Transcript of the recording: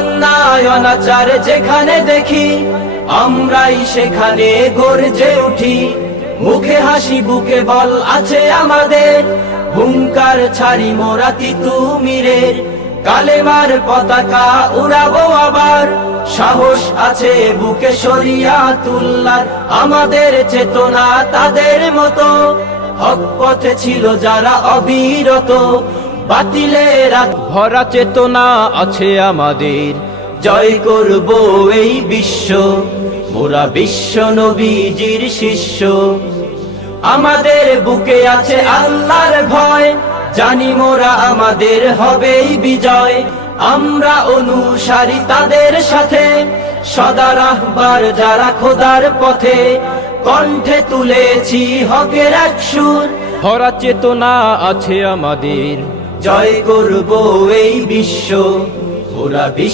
অন্যায় অনাচার যেখানে দেখি, আমরাই সেখানে গর্জে উঠি। মুখে হাসি বুকে বল আছে আমাদের, হুঙ্কার ছাড়ি মোরা তিতুমিরের। কালেমার পতাকা উড়াবো আবার, সাহস আছে বুকে শরিয়াতুল্লাহর। আমাদের চেতনা তাদের মতো, হক পথে ছিল যারা অবিরত। বাতিলের ভরা চেতনা আছে আমাদের, জয় করব এই বিশ্ব, মোরা বিশ্ব নবীজির শিষ্য। আমাদের বুকে আছে আল্লাহর ভয়, জানি মোরা আমাদের হবেই বিজয়। আমরা অনুসারী তাদের সাথে, সদা রাহবার যারা খোদার পথে। কণ্ঠে তুলেছি হকের এক সুর, ভরা চেতনা আছে আমাদের, জয় করব এই বিশ্ব, মোরা বিশ্ব